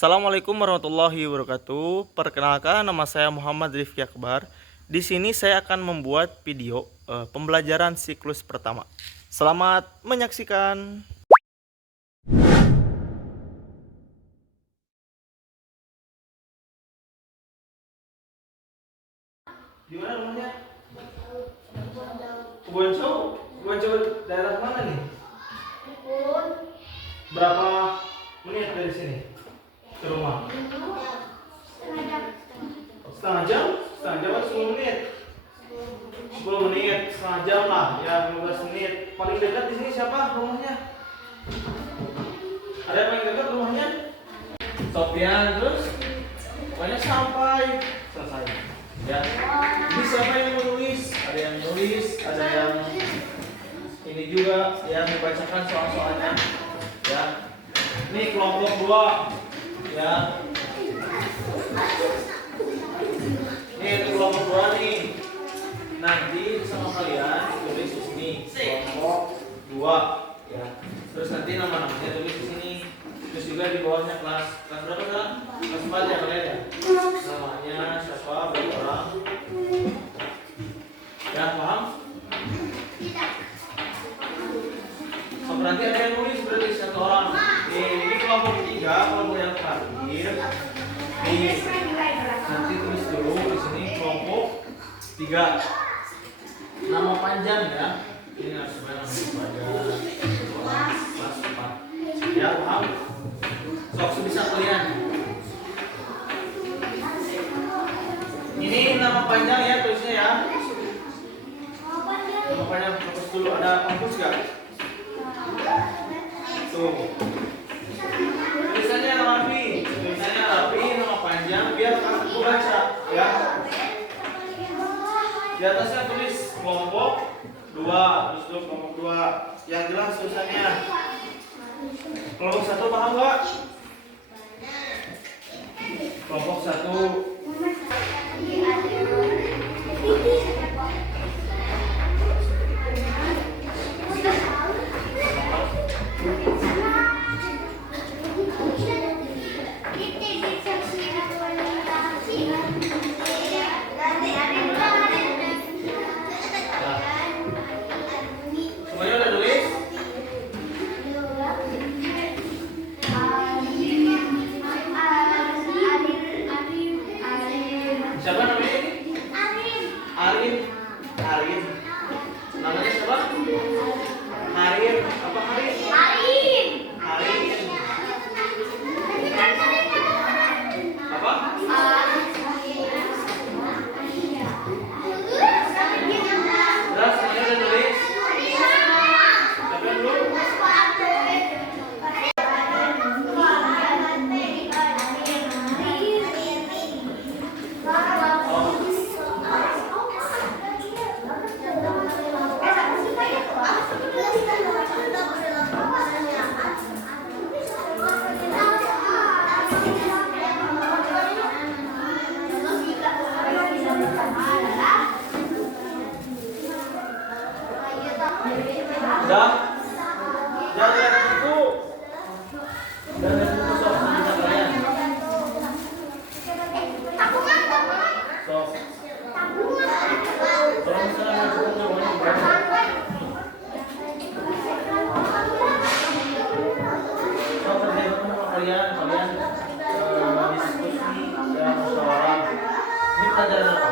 Assalamualaikum warahmatullahi wabarakatuh. Perkenalkan, nama saya Muhammad Rifki Akbar. Di sini saya akan membuat video pembelajaran siklus pertama. Selamat menyaksikan. Di mana rumahnya? Kebun Jauh daerah mana nih? Berapa menit dari sini ke rumah? Setengah jam? Setengah jam atau 10 menit? 10 menit, setengah jam lah, ya 15 menit. Paling dekat di sini siapa rumahnya? Ada yang paling dekat rumahnya? Sofian, terus pokoknya sampai selesai. Ya. Ini siapa yang menulis? Ada yang menulis, ada yang ini juga yang membacakan soal-soalnya. Ya. Ini kelompok 2. Ya. Ini kelompok 2 nih. Nanti sama kalian tulis di sini kelompok 2 ya. Terus nanti nama-namanya tulis di sini. Terus juga di bawahnya kelas berapa kan? Kelas 4 ya kalian ya. Namanya siapa, berapa orang? Ya, paham? Tidak. Oh, berarti ada yang nulis berarti 1 orang. Ini kelompok 3, kelompok yang terakhir. Nanti tulis dulu di sini kelompok 3. Nama panjang ya. Ini harus nama panjang. Kelas 4. Ya, paham? Sok sebisa kalian. Ini nama panjang ya tulisnya ya. Nama panjang fokus dulu, ada kampus gak? Tuh. Tulisannya rapi, nama panjang biar aku baca ya. Di atasnya tulis kelompok 2, terus tuh kelompok 2 yang jelas tulisannya. Kelompok 1 paham gak? Kelompok 1. Siapa namanya ini? Arin. Namanya siapa? Harin. Apa Harin? Harin. Apa? Udah semuanya udah nulis? Siapa dulu? Udah? Jangan lihat buku. Jangan lihat buku soal bisa kalian. Sok. Kalau misalnya mau buku namanya berapa? Sok kerja sama kalian diskusi dan musyawarah. Ini pelajaran apa?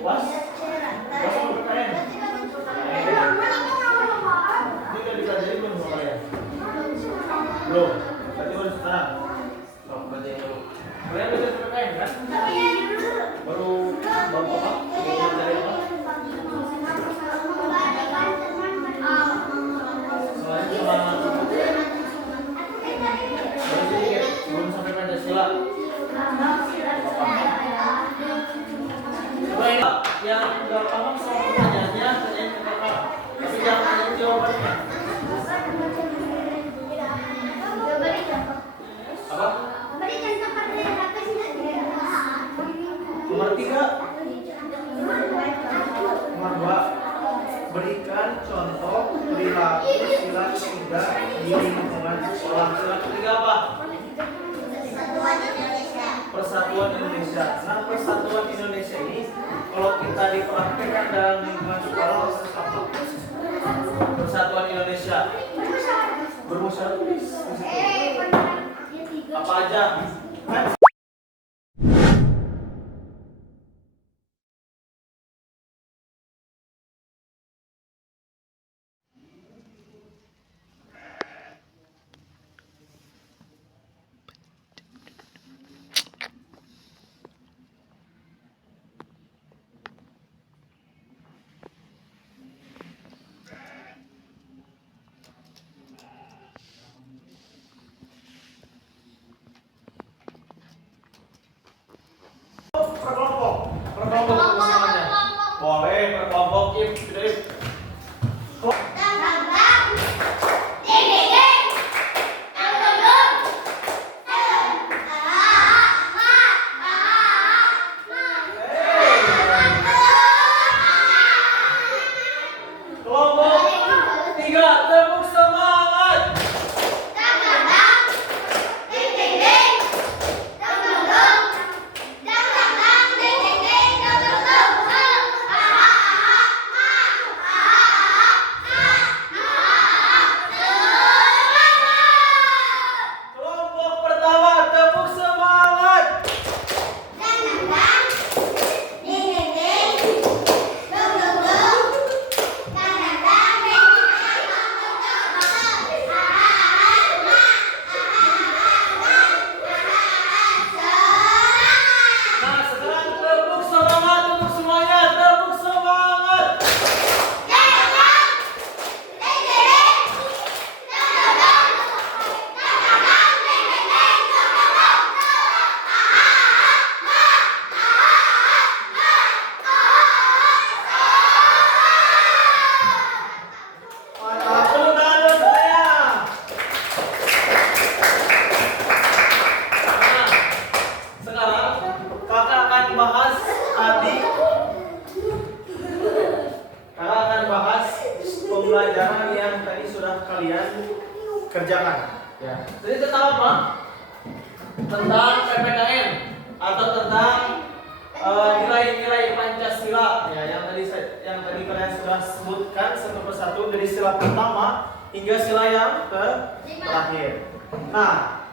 Kelas? Kelas apa kalian? Ini udah dipelajari belum sama kalian? Belum? Berarti baru sekarang? Sok, pelajari dulu. Kalian belajar PPKN kan? Baru apa? Belajar apa? Selain cuma baru sedikit, belum sampai Pancasila. Coba ini yang nggak paham sama pertanyaannya, tanyain ke kakak. Tapi jangan tanyain jawabannya. Apa? Nomor 3. apa aja. Kan? Perkelompok semuanya. Boleh perkelompok if. Kelompok 3 tepuk semangat. Kelompok pertama tepuk semangat. Nah, sekarang tepuk semangat untuk semuanya. Tepuk semangat. Mantap, tepuk tangan dulu semuanya. Nah, sekarang kakak akan bahas tadi. Kakak akan bahas pembelajaran yang tadi sudah kalian kerjakan. Ya. Jadi tentang apa? Tentang PPKN atau tentang nilai-nilai Pancasila ya yang tadi kalian sudah sebutkan satu persatu dari sila pertama hingga sila yang terakhir. Nah,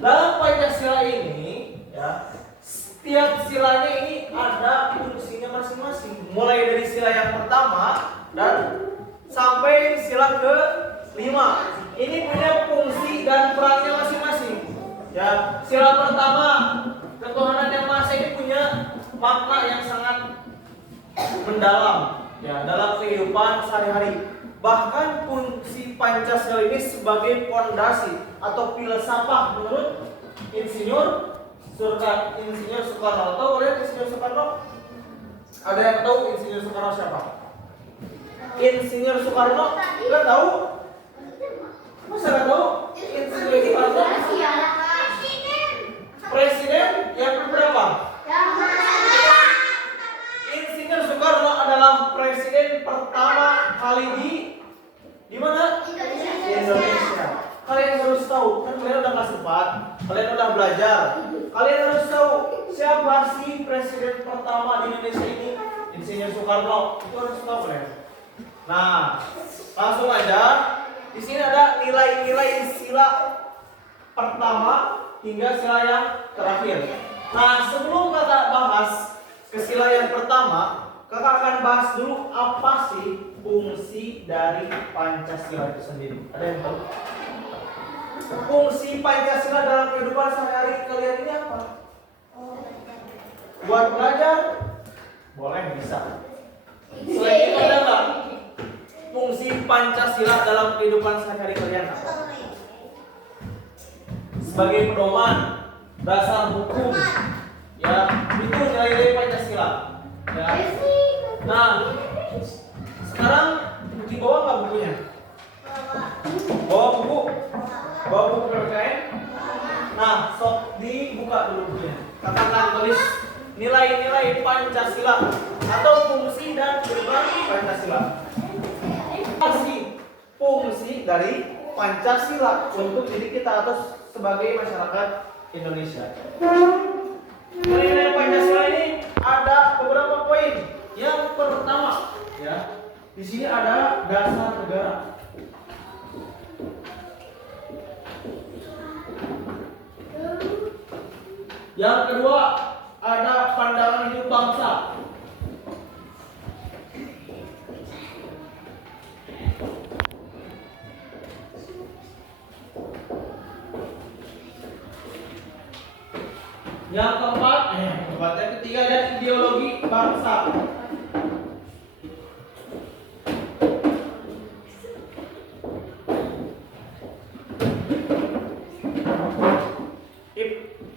dalam Pancasila ini ya setiap silanya ini ada fungsinya masing-masing. Mulai dari sila yang pertama dan sampai sila ke-5. Ini punya fungsi dan perannya masing-masing. Ya, sila pertama ketuhanan yang Maha Esa ini punya makna yang sangat mendalam ya dalam kehidupan sehari-hari. Bahkan fungsi Pancasila ini sebagai fondasi atau filsafat menurut Insinyur Soekarno. Tahu kalian Insinyur Soekarno? Ada yang tahu Insinyur Soekarno siapa? Insinyur Soekarno? Nggak tahu? Masa nggak tahu? Insinyur Soekarno presiden yang berapa? Insinyur Soekarno adalah presiden pertama kali di mana? Indonesia. Kalian harus tahu, kan kalian udah kelas 4, kalian udah belajar. Kalian harus tahu siapa sih presiden pertama di Indonesia ini? Insinyur Soekarno. Itu harus tahu kalian. Nah, langsung aja. Di sini ada nilai-nilai sila pertama hingga sila yang terakhir. Nah, sebelum kakak bahas ke sila yang pertama, kakak akan bahas dulu apa sih fungsi dari Pancasila itu sendiri. Ada yang tahu? Fungsi Pancasila dalam kehidupan sehari-hari kalian ini apa? Buat belajar? Boleh, bisa. Selain itu ada nggak? Fungsi Pancasila dalam kehidupan sehari-hari kalian apa? Sebagai pedoman, dasar hukum, ya itu nilai-nilai Pancasila. Ya. Nah, sekarang di bawah nggak bukunya? Bawa buku? Bawa buku PPKN? Nah, sok dibuka dulu bukunya. Katakan tulis nilai-nilai Pancasila atau fungsi dan pedoman Pancasila. Fungsi dari Pancasila untuk diri kita atau sebagai masyarakat Indonesia. Nilai Pancasila ini ada beberapa poin. Yang pertama, ya, di sini ada dasar negara. Yang kedua, ada pandangan hidup bangsa. Yang keempat, yang ketiga ada ideologi bangsa.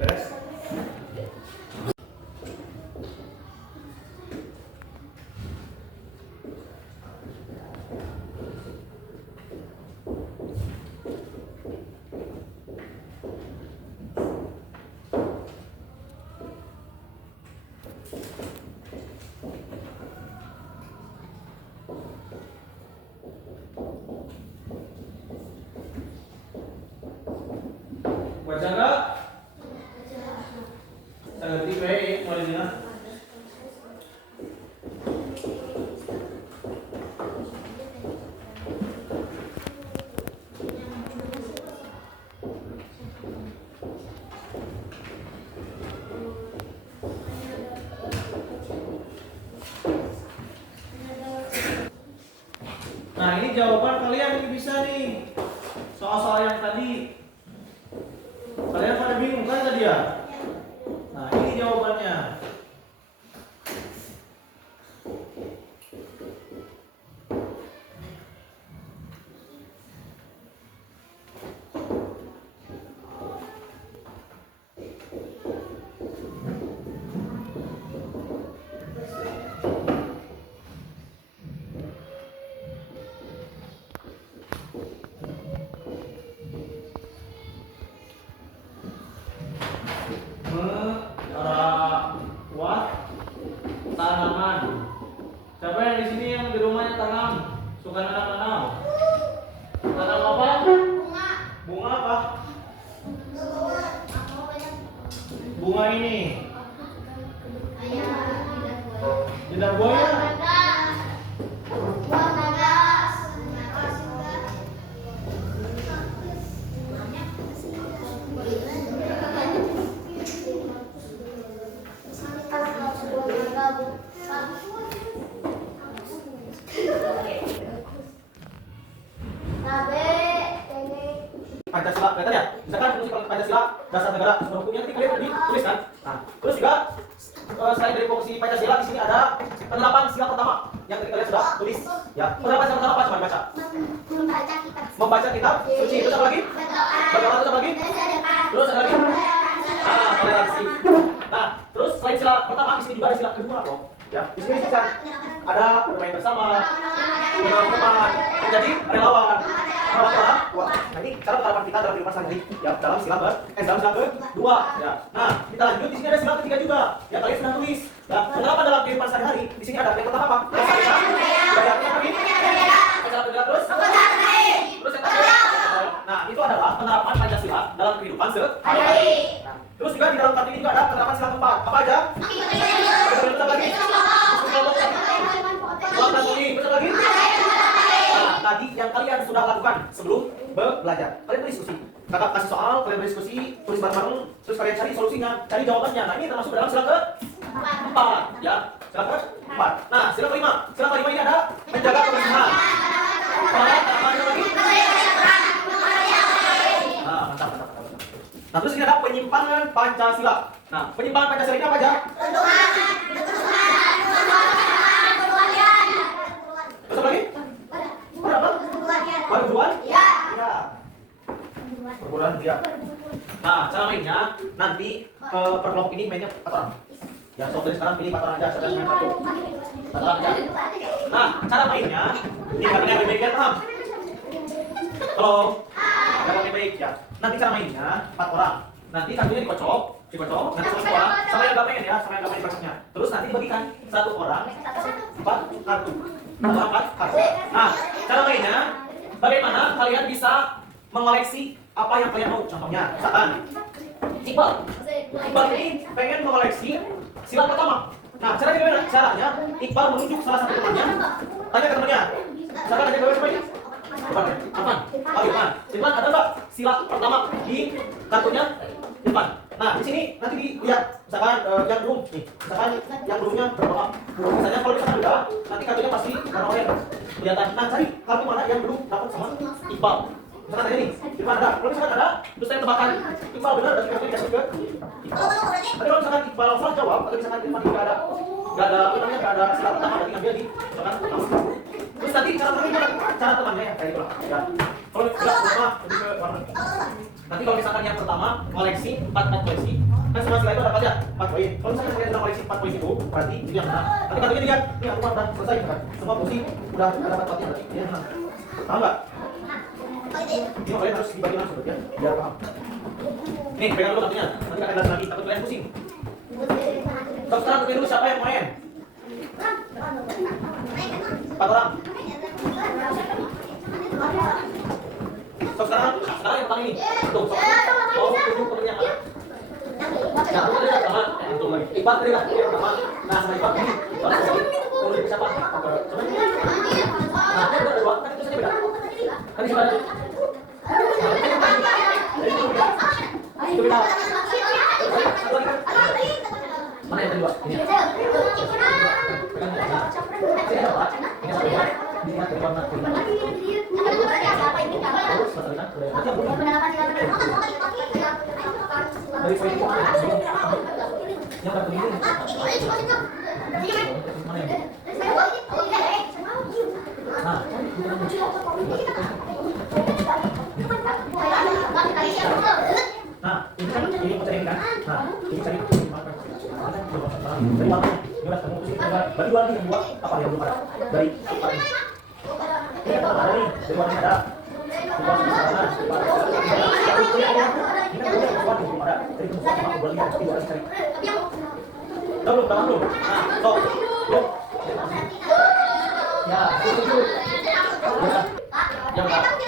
Beres. Baca enggak? Saya ngerti baik, mau di sini. Nah, ini jawaban kalian ini bisa nih. Soal-soal yang tadi. Kalian pada bingung kan tadi ya? Nah, ini jawabannya. Merawat tanaman. Siapa yang di sini yang di rumahnya tanam? Suka nanam-nanam? Tanam apa? Bunga. Bunga apa? Bunga ini. Lidah buaya. Pancasila, kelihatan ya? Misalkan fungsi Pancasila, dasar negara, sumber hukumnya nanti kalian ditulis kan? Nah, terus juga selain dari fungsi Pancasila di sini ada penerapan sila pertama yang tadi kalian sudah tulis. Ya, penerapan sila pertama apa? Coba dibaca. Membaca kitab suci. Terus apa lagi? Berdoa. Terus apa lagi? Terus ada lagi? Toleransi. Nah, terus selain sila pertama di sini juga ada sila kedua loh. Ya, di sini bisa ada bermain bersama, berteman, menjadi relawan. Wah, nah ini cara penerapan kita dalam kehidupan sehari-hari ya dalam sila kedua ya. Nah, kita lanjut di sini ada sila ketiga juga. Ya, kalian sudah tulis. Ya, penerapan dalam kehidupan sehari-hari di sini ada yang pertama apa? Budaya apa lagi? Acara bergerak terus. Terus yang terakhir. Nah, itu adalah penerapan Pancasila dalam kehidupan sehari-hari. Nah, terus juga di dalam kartu ini juga ada penerapan sila keempat. Apa aja? Terus lagi. Betul lagi? Nah, tadi yang kalian sudah lakukan sebelum belajar. Kalian berdiskusi. Kakak kasih soal, kalian berdiskusi, tulis bareng-bareng, terus kalian cari solusinya, cari jawabannya. Nah, ini termasuk dalam sila keempat, ya. Sila keempat. Nah, sila kelima. Sila kelima ini ada menjaga kebersihan. Nah, mantap. Nah, terus ini ada penyimpangan Pancasila. Nah, penyimpangan Pancasila ini apa aja? Terus lagi? Berapa? Perburuan? Ya. Perburuan dia. Nah, cara mainnya nanti per kelompok ini mainnya 4 orang. Ya, so dari sekarang pilih 4 orang aja, saya main 1. 4 orang aja. Nah, cara mainnya ini katanya lebih baik paham. Kalau ada lebih baik ya. Nanti cara mainnya 4 orang. Nanti kartunya dikocok, nanti satu orang sama yang gak pengen ya, sama yang gak pengen dikocoknya. Terus nanti dibagikan 1 orang 4 kartu. 4 kartu. Nah, cara mainnya bagaimana kalian bisa mengoleksi apa yang kalian mau. Contohnya, misalkan Iqbal ini pengen mengoleksi sila pertama. Nah, caranya gimana? Caranya Iqbal menunjuk salah satu temannya, tanya ke temannya. Misalkan ada siapa ini? Irfan. Oh, Irfan. Irfan, ada nggak sila pertama di kartunya Irfan? Nah, di sini nanti dilihat misalkan yang belum nih, misalkan yang belumnya berapa? Misalnya kalau misalkan udah, nanti kartunya pasti warna oranye kelihatan. Nah, cari kartu mana yang belum dapat sama Iqbal. Misalkan ada nih, Iqbal ada. Kalau misalkan ada, terus saya tebakan Iqbal benar dan kartu dikasih ke Iqbal. Tapi kalau misalkan Iqbal salah jawab, atau misalkan Irfan nggak ada apa namanya, nggak ada sila pertama berarti ngambil di misalkan pertama. Terus nanti cara temannya cara temannya ya kayak gitu lah. Ya. Kalau nggak apa, lebih ke warna. Nanti kalau misalkan yang pertama koleksi 4 koleksi, kan semua sila itu ada aja 4 poin. Kalau misalkan kalian udah koleksi 4 poin itu, berarti itu yang menang. Nanti kartunya dilihat, ini aku udah selesai kan. Semua posisi udah dapat potnya berarti dia menang. Paham nggak? Ini kalian harus dibagi langsung ya, biar paham. Nih, pegang dulu kartunya. Nanti akan jelas lagi, takut kalian pusing. Terus sekarang tentuin dulu siapa yang main. 4 orang. So, sekarang yang pertama ini. Tuh, tunjuk temennya mana. Nah, aku tadi sama, untung lagi. Iqbal tadi lah, yang pertama. Nah, sama Iqbal ini. Kalau jadi siapa? Coba ini. Nah, ini ada 2, kan itu saja beda. Kan siapa? Itu beda. Mana yang kedua? Ini. Ini apa? Ini satu ya. Ini dari warna kuning. Dari poin itu yang kartu ini. Mana yang? Nah, nah, ini kan ini mau cari kan? Nah, ini cari dari warnanya. Ini udah kamu pusing. Bagi warna yang dua apa yang belum ada? Dari apa ini? Ini kan ada nih, dari warna ada. Belum, tangan dulu. Nah, stop. Ya, tutup dulu. Ya, jangan.